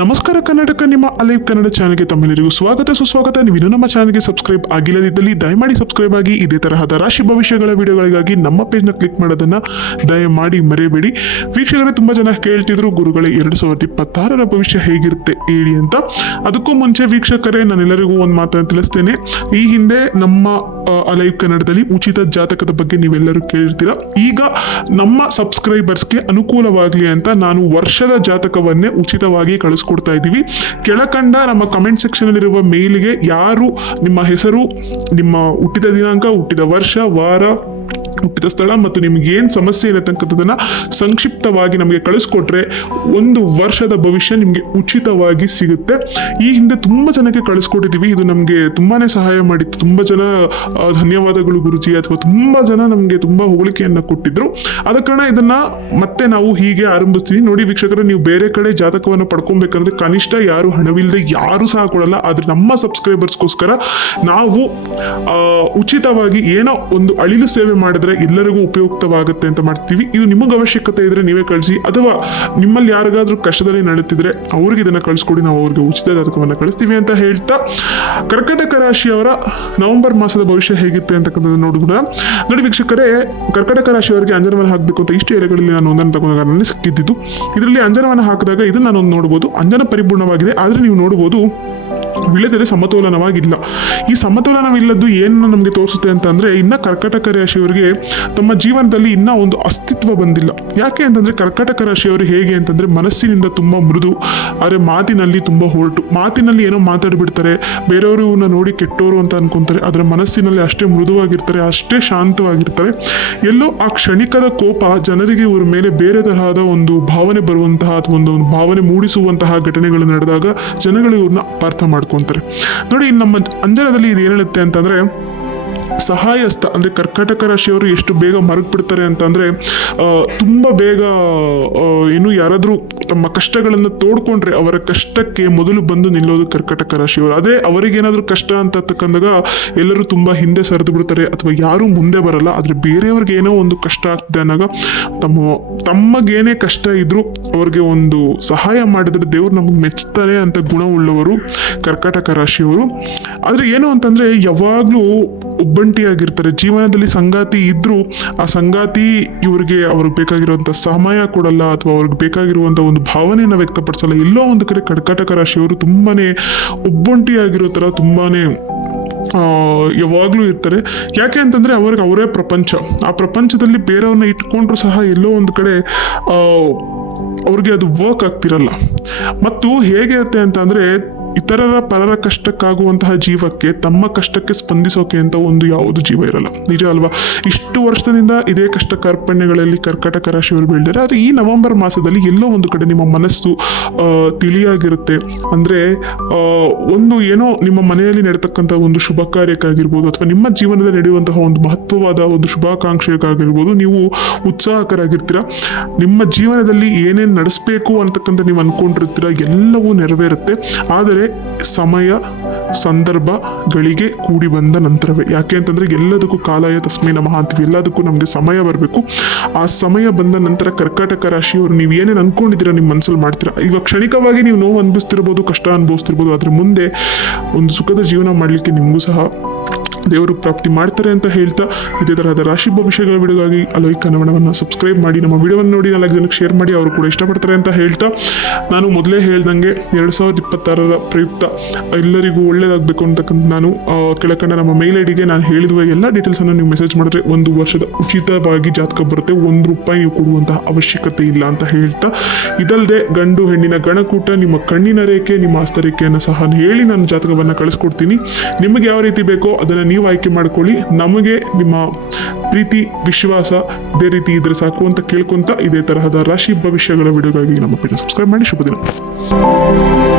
ನಮಸ್ಕಾರ ಕರ್ನಾಟಕ ನಿಮ್ಮ ಅಲೈವ್ ಕನ್ನಡ ಚಾನಲ್ಗೆ ತಮ್ಮೆಲ್ಲರಿಗೂ ಸ್ವಾಗತ, ಸುಸ್ವಾಗತ. ನೀವು ಇನ್ನೂ ನಮ್ಮ ಚಾನಲ್ಗೆ ಸಬ್ಸ್ಕ್ರೈಬ್ ಆಗಿಲ್ಲದಿದ್ದಲ್ಲಿ ದಯಮಾಡಿ ಸಬ್ಸ್ಕ್ರೈಬ್ ಆಗಿ, ಇದೇ ತರಹದ ರಾಶಿ ಭವಿಷ್ಯಗಳ ವಿಡಿಯೋಗಳಿಗಾಗಿ ನಮ್ಮ ಪೇಜ್ನ ಕ್ಲಿಕ್ ಮಾಡೋದನ್ನ ದಯಮಾಡಿ ಮರೆಯಬೇಡಿ. ವೀಕ್ಷಕರೇ, ತುಂಬಾ ಜನ ಕೇಳ್ತಿದ್ರು, ಗುರುಗಳೇ, ಎರಡು ಸಾವಿರದ ಇಪ್ಪತ್ತಾರರ ಭವಿಷ್ಯ ಹೇಗಿರುತ್ತೆ ಹೇಳಿ ಅಂತ. ಅದಕ್ಕೂ ಮುಂಚೆ ವೀಕ್ಷಕರೇ ನಾನೆಲ್ಲರಿಗೂ ಒಂದು ಮಾತನ್ನು ತಿಳಿಸ್ತೇನೆ. ಈ ಹಿಂದೆ ನಮ್ಮ ಅಲೈವ್ ಕನ್ನಡದಲ್ಲಿ ಉಚಿತ ಜಾತಕದ ಬಗ್ಗೆ ನೀವೆಲ್ಲರೂ ಕೇಳಿರ್ತೀರಾ. ಈಗ ನಮ್ಮ ಸಬ್ಸ್ಕ್ರೈಬರ್ಸ್ಗೆ ಅನುಕೂಲವಾಗಲಿ ಅಂತ ನಾನು ವರ್ಷದ ಜಾತಕವನ್ನೇ ಉಚಿತವಾಗಿ ಕಳಿಸ್ಕೊಡ್ತಾ ಇದ್ದೀವಿ. ಕೆಳಕಂಡ ನಮ್ಮ ಕಮೆಂಟ್ ಸೆಕ್ಷನಲ್ಲಿರುವ ಮೇಲಿಗೆ ಯಾರು ನಿಮ್ಮ ಹೆಸರು, ನಿಮ್ಮ ಹುಟ್ಟಿದ ದಿನಾಂಕ, ಹುಟ್ಟಿದ ವರ್ಷ, ವಾರ ಹುಟ್ಟಿದ ಸ್ಥಳ ಮತ್ತು ನಿಮ್ಗೆ ಏನು ಸಮಸ್ಯೆ ಇದೆ ಅಂತಕ್ಕಂಥದ್ದನ್ನ ಸಂಕ್ಷಿಪ್ತವಾಗಿ ನಮಗೆ ಕಳಿಸ್ಕೊಟ್ರೆ ಒಂದು ವರ್ಷದ ಭವಿಷ್ಯ ನಿಮಗೆ ಉಚಿತವಾಗಿ ಸಿಗುತ್ತೆ. ಈ ಹಿಂದೆ ತುಂಬ ಜನಕ್ಕೆ ಕಳಿಸ್ಕೊಟ್ಟಿದ್ದೀವಿ ಇದು ನಮಗೆ ತುಂಬಾನೇ ಸಹಾಯ ಮಾಡಿತ್ತು. ತುಂಬ ಜನ ಧನ್ಯವಾದಗಳು ಗುರುಜಿ, ಅಥವಾ ತುಂಬ ಜನ ನಮಗೆ ತುಂಬ ಹೋಲಿಕೆಯನ್ನು ಕೊಟ್ಟಿದ್ರು. ಆದ ಕಾರಣ ಇದನ್ನ ಮತ್ತೆ ನಾವು ಹೀಗೆ ಆರಂಭಿಸ್ತೀವಿ. ನೋಡಿ ವೀಕ್ಷಕರು, ನೀವು ಬೇರೆ ಕಡೆ ಜಾತಕವನ್ನು ಪಡ್ಕೊಬೇಕಂದ್ರೆ ಕನಿಷ್ಠ ಯಾರು ಹಣವಿಲ್ಲದೆ ಯಾರು ಸಹ ಕೊಡಲ್ಲ. ಆದ್ರೆ ನಮ್ಮ ಸಬ್ಸ್ಕ್ರೈಬರ್ಸ್ಗೋಸ್ಕರ ನಾವು ಉಚಿತವಾಗಿ ಏನೋ ಒಂದು ಅಳಿಲು ಸೇವೆ ಮಾಡಿದ್ರೆ ಎಲ್ಲರಿಗೂ ಉಪಯುಕ್ತವಾಗುತ್ತೆ ಅಂತ ಮಾಡ್ತೀವಿ. ಇದು ನಿಮಗೆ ಅವಶ್ಯಕತೆ ಇದ್ರೆ ನೀವೇ ಕಳಿಸಿ. ಅಥವಾ ನಿಮ್ಮಲ್ಲಿ ಯಾರಿಗಾದ್ರೂ ಕಷ್ಟದಲ್ಲಿ ನಡೀತಿದ್ರೆ ಅವ್ರಿಗೆ ಇದನ್ನ ಕಳಿಸ್ಕೊಡಿ, ನಾವು ಅವ್ರಿಗೆ ಉಚಿತ ಜಾತಕವನ್ನು ಕಳಿಸ್ತೀವಿ ಅಂತ ಹೇಳ್ತಾ. ಕರ್ಕಟಕ ರಾಶಿಯವರ ನವೆಂಬರ್ ಮಾಸದ ಭವಿಷ್ಯ ಹೇಗಿತ್ತು ಅಂತಕ್ಕಂಥದ್ದು ನೋಡೋಣ ನೋಡಿ ವೀಕ್ಷಕರೇ, ಕರ್ಕಟಕ ರಾಶಿಯವರಿಗೆ ಅಂಜನವನ್ನು ಹಾಕಬೇಕು ಅಂತ ಇಷ್ಟು ಎಲೆಗಳಲ್ಲಿ ನಾನು ಒಂದನ್ನು ತಗೊಂಡಾಗ ನನಗೆ ಸಿಕ್ಕಿದ್ದು. ಇದರಲ್ಲಿ ಅಂಜನವನ್ನು ಹಾಕಿದಾಗ ಇದನ್ನು ನಾನು ನೋಡ್ಬೋದು. ಅಂಜನ ಪರಿಪೂರ್ಣವಾಗಿದೆ. ಆದರೆ ನೀವು ನೋಡ್ಬೋದು ವಿಳೆದರೆ ಸಮತೋಲನವಾಗಿಲ್ಲ. ಈ ಸಮತೋಲನವಿಲ್ಲದ್ದು ಏನು ನಮಗೆ ತೋರಿಸುತ್ತೆ ಅಂತಂದ್ರೆ, ಇನ್ನ ಕರ್ಕಟಕ ರಾಶಿಯವರಿಗೆ ತಮ್ಮ ಜೀವನದಲ್ಲಿ ಇನ್ನ ಒಂದು ಅಸ್ತಿತ್ವ ಬಂದಿಲ್ಲ. ಯಾಕೆ ಅಂತಂದ್ರೆ, ಕರ್ಕಟಕ ರಾಶಿಯವರು ಹೇಗೆ ಅಂತಂದ್ರೆ, ಮನಸ್ಸಿನಿಂದ ತುಂಬಾ ಮೃದು, ಆದರೆ ಮಾತಿನಲ್ಲಿ ತುಂಬಾ ಹೊರಟು. ಮಾತಿನಲ್ಲಿ ಏನೋ ಮಾತಾಡಿಬಿಡ್ತಾರೆ ಬೇರೆಯವರು ಇವ್ರನ್ನ ನೋಡಿ ಕೆಟ್ಟೋರು ಅಂತ ಅನ್ಕೊಂತಾರೆ, ಆದರೆ ಮನಸ್ಸಿನಲ್ಲಿ ಅಷ್ಟೇ ಮೃದುವಾಗಿರ್ತಾರೆ, ಅಷ್ಟೇ ಶಾಂತವಾಗಿರ್ತಾರೆ. ಎಲ್ಲೋ ಆ ಕ್ಷಣಿಕದ ಕೋಪ ಜನರಿಗೆ ಇವ್ರ ಮೇಲೆ ಬೇರೆ ತರಹದ ಒಂದು ಭಾವನೆ ಬರುವಂತಹ ಅಥವಾ ಒಂದು ಭಾವನೆ ಮೂಡಿಸುವಂತಹ ಘಟನೆಗಳು ನಡೆದಾಗ ಜನಗಳು ಇವ್ರನ್ನ ಅಪಾರ್ಥ ಮಾಡ್ಕೊಂತಾರೆ ನೋಡಿ ನಮ್ಮ ಅಂಜನದಲ್ಲಿ ಇದು ಏನ್ ಹೇಳುತ್ತೆ ಅಂತಂದ್ರೆ ಸಹಾಯಸ್ಥ, ಅಂದ್ರೆ ಕರ್ಕಟಕ ರಾಶಿಯವರು ಎಷ್ಟು ಬೇಗ ಮರಗ್ಬಿಡ್ತಾರೆ ಅಂತಂದ್ರೆ ತುಂಬ ಬೇಗ ಏನು ಯಾರಾದ್ರೂ ತಮ್ಮ ಕಷ್ಟಗಳನ್ನು ತೋಡ್ಕೊಂಡ್ರೆ ಅವರ ಕಷ್ಟಕ್ಕೆ ಮೊದಲು ಬಂದು ನಿಲ್ಲೋದು ಕರ್ಕಟಕ ರಾಶಿಯವರು. ಅದೇ ಅವರಿಗೇನಾದರೂ ಕಷ್ಟ ಅಂತ ತಕ್ಕಂದಾಗ ಎಲ್ಲರೂ ತುಂಬಾ ಹಿಂದೆ ಸರಿದು ಬಿಡ್ತಾರೆ, ಅಥವಾ ಯಾರೂ ಮುಂದೆ ಬರಲ್ಲ, ಆದ್ರೆ ಬೇರೆಯವ್ರಿಗೆ ಏನೋ ಒಂದು ಕಷ್ಟ ಆಗ್ತದೆ ಅನ್ನೋಗ ತಮ್ಮ, ತಮ್ಮಗೇನೇ ಕಷ್ಟ ಇದ್ರು ಅವ್ರಿಗೆ ಒಂದು ಸಹಾಯ ಮಾಡಿದ್ರೆ ದೇವ್ರು ನಮಗೆ ಮೆಚ್ತಾರೆ ಅಂತ ಗುಣವುಳ್ಳವರು ಕರ್ಕಟಕ ರಾಶಿಯವರು. ಆದ್ರೆ ಏನು ಅಂತಂದ್ರೆ, ಯಾವಾಗ್ಲೂ ಒಬ್ಬಂಟಿಯಾಗಿರ್ತಾರೆ. ಜೀವನದಲ್ಲಿ ಸಂಗಾತಿ ಇದ್ದರೂ ಆ ಸಂಗಾತಿ ಇವರಿಗೆ ಅವ್ರಿಗೆ ಬೇಕಾಗಿರುವಂಥ ಸಮಯ ಕೊಡಲ್ಲ ಅಥವಾ ಅವ್ರಿಗೆ ಬೇಕಾಗಿರುವಂಥ ಒಂದು ಭಾವನೆಯನ್ನು ವ್ಯಕ್ತಪಡಿಸಲ್ಲ. ಎಲ್ಲೋ ಒಂದು ಕಡೆ ಕರ್ಕಾಟಕ ರಾಶಿಯವರು ತುಂಬಾನೇ ಒಬ್ಬಂಟಿಯಾಗಿರೋ ತರ ತುಂಬಾನೇ ಯಾವಾಗಲೂ ಇರ್ತಾರೆ. ಯಾಕೆ ಅಂತಂದ್ರೆ ಅವ್ರಿಗೆ ಅವರೇ ಪ್ರಪಂಚ. ಆ ಪ್ರಪಂಚದಲ್ಲಿ ಬೇರೆಯವ್ರನ್ನ ಇಟ್ಕೊಂಡ್ರು ಸಹ ಎಲ್ಲೋ ಒಂದು ಕಡೆ ಅವ್ರಿಗೆ ಅದು ವರ್ಕ್ ಆಗ್ತಿರಲ್ಲ. ಮತ್ತು ಹೇಗಿರುತ್ತೆ ಅಂತ ಅಂದ್ರೆ ಇತರರ ಪರರ ಕಷ್ಟಕ್ಕಾಗುವಂತಹ ಜೀವಕ್ಕೆ ತಮ್ಮ ಕಷ್ಟಕ್ಕೆ ಸ್ಪಂದಿಸೋಕೆ ಅಂತ ಒಂದು ಯಾವುದು ಜೀವ ಇರಲ್ಲ. ನಿಜ ಅಲ್ವಾ? ಇಷ್ಟು ವರ್ಷದಿಂದ ಇದೇ ಕಷ್ಟ ಕಾರ್ಪಣ್ಯಗಳಲ್ಲಿ ಕರ್ಕಟಕ ರಾಶಿಯವರು ಬೆಳೆದಿದ್ದಾರೆ. ಆದರೆ ಈ ನವೆಂಬರ್ ಮಾಸದಲ್ಲಿ ಎಲ್ಲೋ ಒಂದು ಕಡೆ ನಿಮ್ಮ ಮನಸ್ಸು ತಿಳಿಯಾಗಿರುತ್ತೆ. ಅಂದ್ರೆ ಒಂದು ಏನೋ ನಿಮ್ಮ ಮನೆಯಲ್ಲಿ ನಡೆತಕ್ಕಂಥ ಒಂದು ಶುಭ ಕಾರ್ಯಕ್ಕಾಗಿರ್ಬೋದು ಅಥವಾ ನಿಮ್ಮ ಜೀವನದಲ್ಲಿ ನಡೆಯುವಂತಹ ಒಂದು ಮಹತ್ವವಾದ ಒಂದು ಶುಭಾಕಾಂಕ್ಷೆಗಾಗಿರ್ಬೋದು, ನೀವು ಉತ್ಸಾಹಕರಾಗಿರ್ತೀರ? ನಿಮ್ಮ ಜೀವನದಲ್ಲಿ ಏನೇನು ನಡೆಸಬೇಕು ಅಂತಕ್ಕಂಥ ನೀವು ಅನ್ಕೊಂಡಿರ್ತೀರ? ಎಲ್ಲವೂ ನೆರವೇರುತ್ತೆ. ಆದರೆ ಸಮಯ ಸಂದರ್ಭಗಳಿಗೆ ಕೂಡಿ ಬಂದ ನಂತರವೇ. ಯಾಕೆ ಅಂತಂದರೆ ಎಲ್ಲದಕ್ಕೂ ಕಾಲಾಯ ತಸ್ಮೈ ನಮಃ ಅಂತೀವಿ. ಎಲ್ಲದಕ್ಕೂ ನಮಗೆ ಸಮಯ ಬರಬೇಕು. ಆ ಸಮಯ ಬಂದ ನಂತರ ಕರ್ಕಾಟಕ ರಾಶಿಯವರು ನೀವು ಏನೇನು ಅನ್ಕೊಂಡಿದ್ದೀರಾ ನಿಮ್ಮ ಮನಸ್ಸಲ್ಲಿ ಮಾಡ್ತೀರಾ? ಇವಾಗ ಕ್ಷಣಿಕವಾಗಿ ನೀವು ನೋವು ಅನುಭವಿಸ್ತಿರ್ಬೋದು, ಕಷ್ಟ ಅನುಭವಿಸ್ತಿರ್ಬೋದು ಅದ್ರ ಮುಂದೆ ಒಂದು ಸುಖದ ಜೀವನ ಮಾಡಲಿಕ್ಕೆ ನಿಮಗೂ ಸಹ ದೇವರು ಪ್ರಾಪ್ತಿ ಮಾಡ್ತಾರೆ ಅಂತ ಹೇಳ್ತಾ ಇದೇ ತರಹದ ರಾಶಿ ಭವಿಷ್ಯಗಳ ವಿಡಿಯೋಗಾಗಿ ಅಲೋಯ್ ಕನ್ನಡವನ್ನು ಸಬ್ಸ್ಕ್ರೈಬ್ ಮಾಡಿ, ನಮ್ಮ ವಿಡಿಯೋವನ್ನು ನೋಡಿ, ನಾಲ್ಕು ಜನಕ್ಕೆ ಶೇರ್ ಮಾಡಿ, ಅವರು ಕೂಡ ಇಷ್ಟಪಡ್ತಾರೆ ಅಂತ ಹೇಳ್ತಾ ನಾನು ಮೊದಲೇ ಹೇಳ್ದಂಗೆ ಎರಡು ಸಾವಿರದ ಇಪ್ಪತ್ತಾರರ ಪ್ರಯುಕ್ತ ಎಲ್ಲರಿಗೂ ಒಳ್ಳೇದಾಗಬೇಕು ಅಂತಕ್ಕಂಥ ನಾನು ಕೆಳಕಂಡ ನಮ್ಮ ಮೇಲ್ ಐಡಿಗೆ ನಾನು ಹೇಳಿರುವ ಎಲ್ಲ ಡೀಟೇಲ್ಸನ್ನು ನೀವು ಮೆಸೇಜ್ ಮಾಡಿದ್ರೆ ಒಂದು ವರ್ಷದ ಉಚಿತವಾಗಿ ಜಾತಕ ಬರುತ್ತೆ, ಒಂದು ರೂಪಾಯಿ ನೀವು ಕೊಡುವಂತಹ ಅವಶ್ಯಕತೆ ಇಲ್ಲ ಅಂತ ಹೇಳ್ತಾ ಇದಲ್ಲದೆ ಗಂಡು ಹೆಣ್ಣಿನ ಗಣಕೂಟ, ನಿಮ್ಮ ಕಣ್ಣಿನ ರೇಖೆ, ನಿಮ್ಮ ಆಸ್ತರೇಖೆಯನ್ನು ಸಹ ಹೇಳಿ ನಾನು ಜಾತಕವನ್ನು ಕಳಿಸ್ಕೊಡ್ತೀನಿ. ನಿಮಗೆ ಯಾವ ರೀತಿ ಬೇಕೋ ಅದನ್ನು ನೀವು ಆಯ್ಕೆ ಮಾಡ್ಕೊಳ್ಳಿ. ನಮಗೆ ನಿಮ್ಮ ಪ್ರೀತಿ, ವಿಶ್ವಾಸ ಇದೇ ರೀತಿ ಇದ್ರೆ ಸಾಕು ಅಂತ ಕೇಳ್ಕೊಂತ ಇದೇ ತರಹದ ರಾಶಿ ಭವಿಷ್ಯಗಳ ವಿಡಿಯೋಗಾಗಿ ನಮ್ಮ ಪೇಜ್ ಸಬ್ಸ್ಕ್ರೈಬ್ ಮಾಡಿ. ಶುಭ ದಿನ.